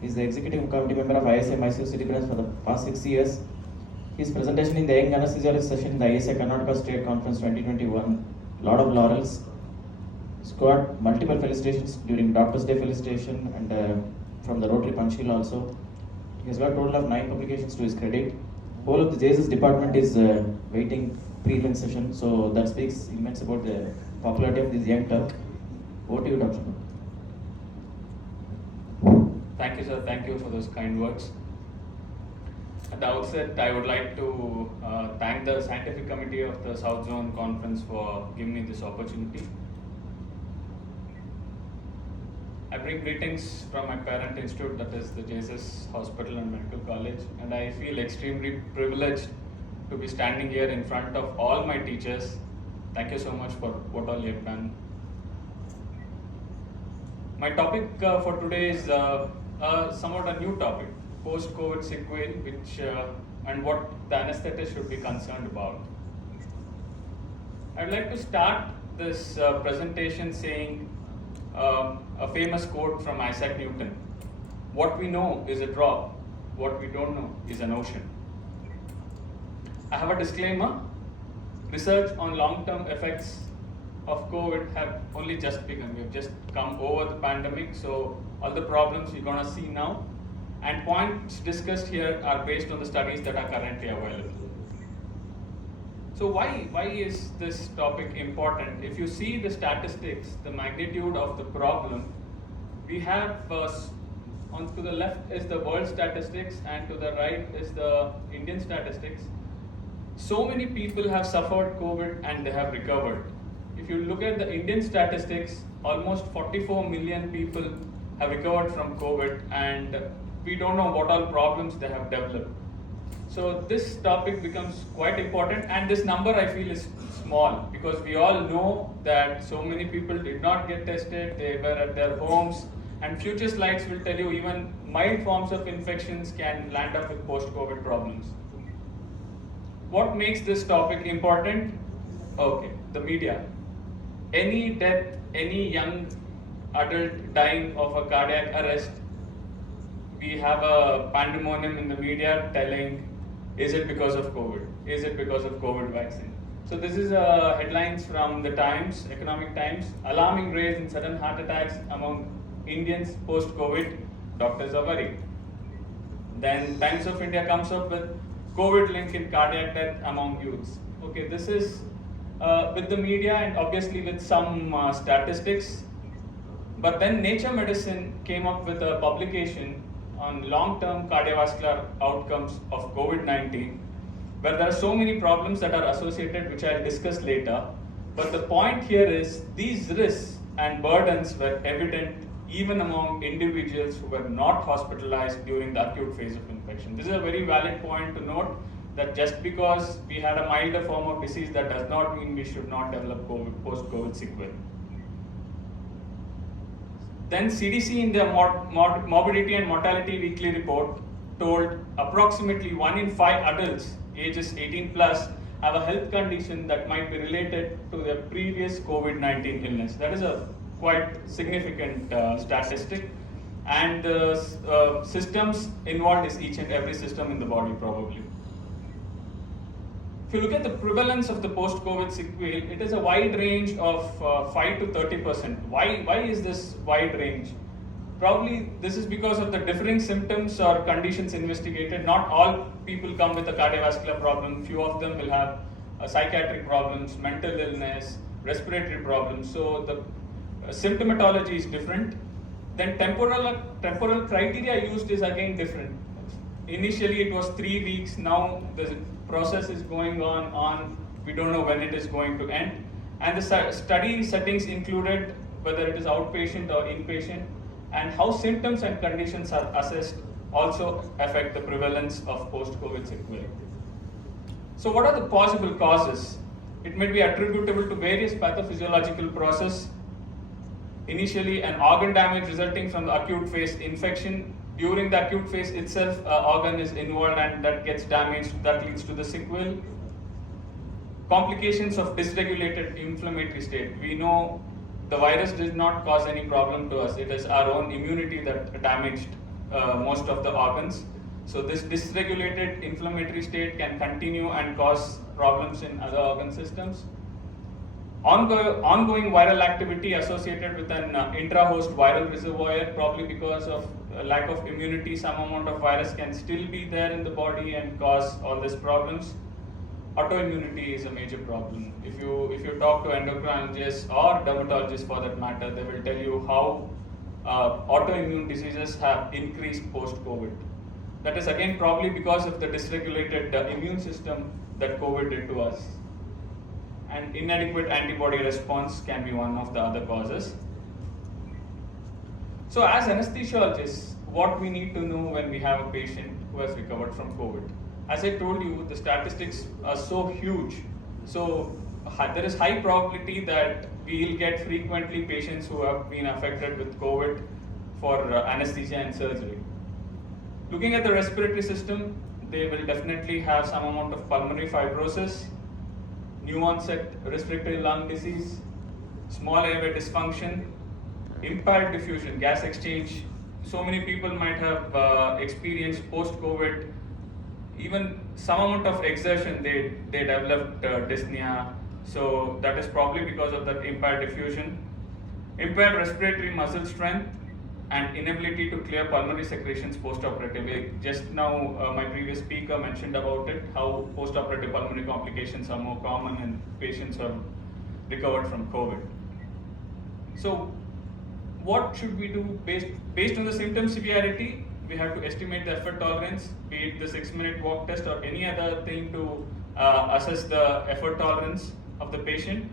He's the executive committee member of ISM ICU City Branch for the past 6 years. His presentation in the Young Anesthesiologist session in the ISA Karnataka State Conference 2021, lot of laurels. Scored multiple felicitations during Doctor's Day felicitation and from the Rotary Panchil also. He has got a total of 9 publications to his credit. Whole of the JSS department is waiting prevalence session, so that speaks immense about the popularity of this young Turk. Over to you, Dr. Thank you, sir. Thank you for those kind words. At the outset, I would like to thank the Scientific Committee of the South Zone Conference for giving me this opportunity. I bring greetings from my parent institute, that is the JSS Hospital and Medical College, and I feel extremely privileged to be standing here in front of all my teachers. Thank you so much for what all you have done. My topic for today is somewhat a new topic, post-COVID sequale, and what the anesthetist should be concerned about. I'd like to start this presentation saying a famous quote from Isaac Newton: "What we know is a drop, what we don't know is an ocean." I have a disclaimer. Research on long-term effects of COVID have only just begun. We have just come over the pandemic, so all the problems we're going to see now and points discussed here are based on the studies that are currently available. So why is this topic important? If you see the statistics, the magnitude of the problem, we have to the left is the world statistics and to the right is the Indian statistics. So many people have suffered COVID and they have recovered. If you look at the Indian statistics, almost 44 million people have recovered from COVID, and we don't know what all problems they have developed. So this topic becomes quite important, and this number I feel is small because we all know that so many people did not get tested, they were at their homes, and future slides will tell you even mild forms of infections can land up with post-COVID problems. What makes this topic important? Okay, the media. Any death, any young adult dying of a cardiac arrest, we have a pandemonium in the media telling, is it because of COVID? Is it because of COVID vaccine? So this is headlines from the Times, Economic Times: alarming rise in sudden heart attacks among Indians post-COVID, doctors are worried. Then Times of India comes up with COVID link in cardiac death among youths. Okay, this is with the media and obviously with some statistics. But then Nature Medicine came up with a publication on long-term cardiovascular outcomes of COVID-19, where there are so many problems that are associated, which I'll discuss later. But the point here is these risks and burdens were evident even among individuals who were not hospitalized during the acute phase of infection. This is a very valid point to note, that just because we had a milder form of disease, that does not mean we should not develop post-COVID sequelae. Then CDC in their Morbidity and Mortality Weekly Report told approximately 1 in 5 adults ages 18 plus have a health condition that might be related to their previous COVID-19 illness. That is a quite significant statistic, and the systems involved is each and every system in the body probably. If you look at the prevalence of the post-COVID sequelae, it is a wide range of 5 to 30%. Why is this wide range? Probably this is because of the differing symptoms or conditions investigated. Not all people come with a cardiovascular problem. Few of them will have psychiatric problems, mental illness, respiratory problems. So the symptomatology is different. Then temporal criteria used is again different. Initially it was 3 weeks, now the process is going on, we don't know when it is going to end. And the study settings included whether it is outpatient or inpatient, and how symptoms and conditions are assessed also affect the prevalence of post-COVID sequelae. So what are the possible causes? It may be attributable to various pathophysiological processes. Initially, an organ damage resulting from the acute phase infection. During the acute phase itself, an organ is involved and that gets damaged, that leads to the sequelae. Complications of dysregulated inflammatory state. We know the virus did not cause any problem to us. It is our own immunity that damaged most of the organs. So this dysregulated inflammatory state can continue and cause problems in other organ systems. Ongoing viral activity associated with an intra-host viral reservoir, probably because of lack of immunity, some amount of virus can still be there in the body and cause all these problems. Autoimmunity is a major problem. If you talk to endocrinologists or dermatologists for that matter, they will tell you how autoimmune diseases have increased post-COVID. That is again probably because of the dysregulated immune system that COVID did to us. And inadequate antibody response can be one of the other causes. So as anesthesiologists, what we need to know when we have a patient who has recovered from COVID? As I told you, the statistics are so huge. So there is high probability that we will get frequently patients who have been affected with COVID for anesthesia and surgery. Looking at the respiratory system, they will definitely have some amount of pulmonary fibrosis, new onset respiratory lung disease, small airway dysfunction, impaired diffusion, gas exchange. So many people might have experienced post-COVID, even some amount of exertion, they developed dyspnea. So that is probably because of that impaired diffusion. Impaired respiratory muscle strength and inability to clear pulmonary secretions post-operatively. Just now, my previous speaker mentioned about it, how post-operative pulmonary complications are more common in patients who have recovered from COVID. So what should we do based on the symptom severity? We have to estimate the effort tolerance, be it the 6-minute walk test or any other thing to assess the effort tolerance of the patient.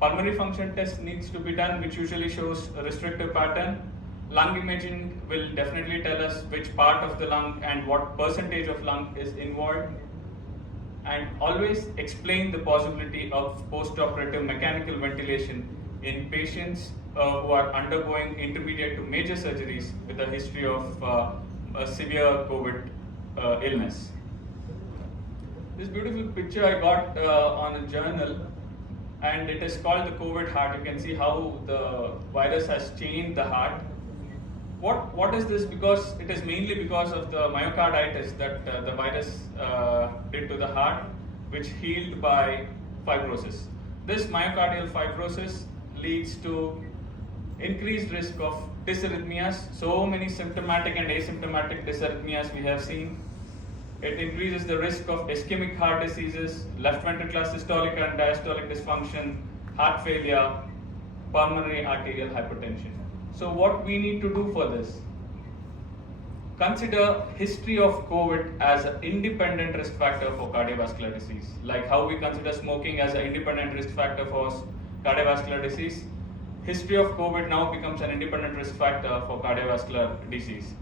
Pulmonary function test needs to be done, which usually shows a restrictive pattern. Lung imaging will definitely tell us which part of the lung and what percentage of lung is involved. And always explain the possibility of post-operative mechanical ventilation in patients who are undergoing intermediate to major surgeries with a history of a severe COVID illness. This beautiful picture I got on a journal, and it is called the COVID heart. You can see how the virus has changed the heart. What is this? Because it is mainly because of the myocarditis that the virus did to the heart, which healed by fibrosis. This myocardial fibrosis leads to increased risk of dysarrhythmias. So many symptomatic and asymptomatic dysarrhythmias we have seen. It increases the risk of ischemic heart diseases, left ventricular systolic and diastolic dysfunction, heart failure, pulmonary arterial hypertension. So what we need to do for this? Consider history of COVID as an independent risk factor for cardiovascular disease. Like how we consider smoking as an independent risk factor for cardiovascular disease, history of COVID now becomes an independent risk factor for cardiovascular disease.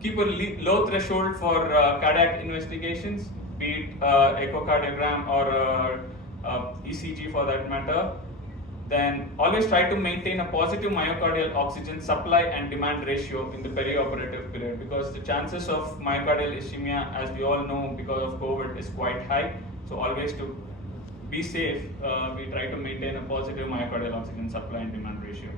Keep a low threshold for cardiac investigations, be it echocardiogram or ECG for that matter. Then always try to maintain a positive myocardial oxygen supply and demand ratio in the perioperative period, because the chances of myocardial ischemia, as we all know, because of COVID is quite high. So always to be safe, we try to maintain a positive myocardial oxygen supply and demand ratio.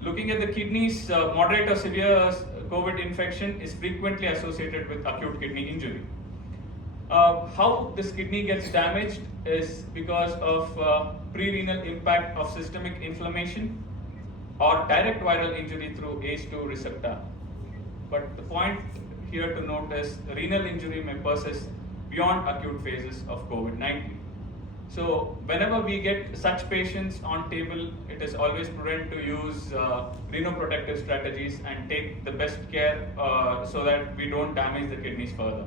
Looking at the kidneys, moderate or severe COVID infection is frequently associated with acute kidney injury. How this kidney gets damaged is because of pre-renal impact of systemic inflammation or direct viral injury through ACE2 receptor. But the point here to note is renal injury may persist beyond acute phases of COVID-19. So whenever we get such patients on table, it is always prudent to use renoprotective strategies and take the best care so that we don't damage the kidneys further.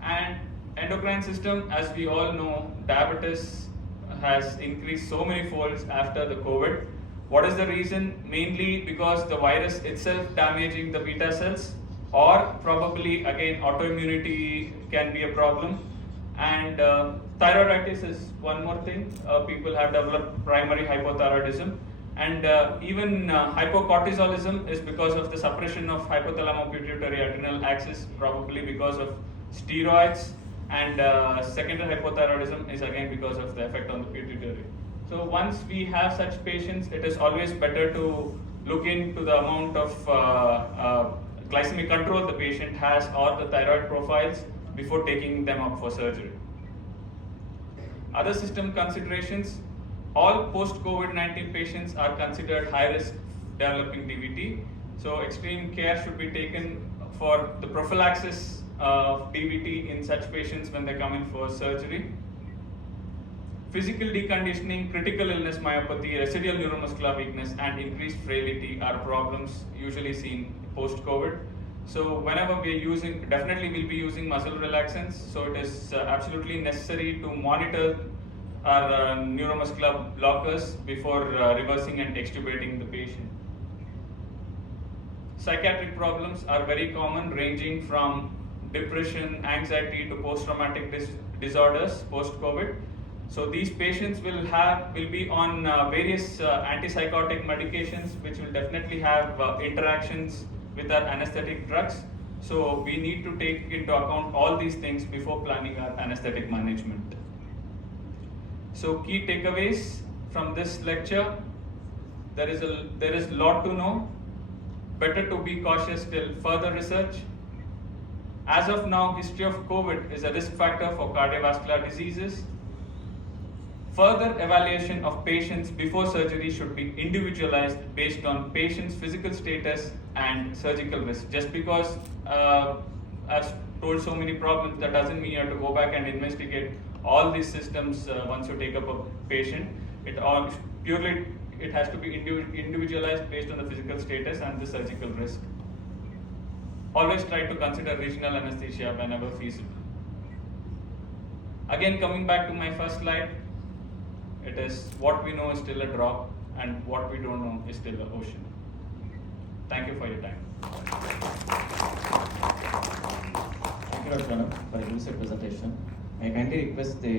And endocrine system, as we all know, diabetes has increased so many folds after the COVID. What is the reason? Mainly because the virus itself damaging the beta cells, or probably again autoimmunity can be a problem. And thyroiditis is one more thing. People have developed primary hypothyroidism, and even hypocortisolism is because of the suppression of hypothalamo-pituitary adrenal axis, probably because of steroids, and secondary hypothyroidism is again because of the effect on the pituitary. So once we have such patients, it is always better to look into the amount of glycemic control the patient has or the thyroid profiles before taking them up for surgery. Other system considerations, all post-COVID-19 patients are considered high risk developing DVT. So extreme care should be taken for the prophylaxis of DVT in such patients when they come in for surgery. Physical deconditioning, critical illness myopathy, residual neuromuscular weakness, and increased frailty are problems usually seen post-COVID. So whenever we are using, definitely we'll be using muscle relaxants. So it is absolutely necessary to monitor our neuromuscular blockers before reversing and extubating the patient. Psychiatric problems are very common, ranging from depression, anxiety to post-traumatic disorders post-COVID. So these patients will be on various antipsychotic medications, which will definitely have interactions with our anesthetic drugs. So we need to take into account all these things before planning our anesthetic management. So key takeaways from this lecture: there is a lot to know. Better to be cautious till further research. As of now, history of COVID is a risk factor for cardiovascular diseases. Further evaluation of patients before surgery should be individualized based on patient's physical status and surgical risk. Just because I've told so many problems, that doesn't mean you have to go back and investigate all these systems once you take up a patient. It has to be individualized based on the physical status and the surgical risk. Always try to consider regional anesthesia whenever feasible. Again, coming back to my first slide, it is what we know is still a drop and what we don't know is still an ocean. Thank you for your time. Thank you, Dr. Anup, for a lucid presentation. I kindly request the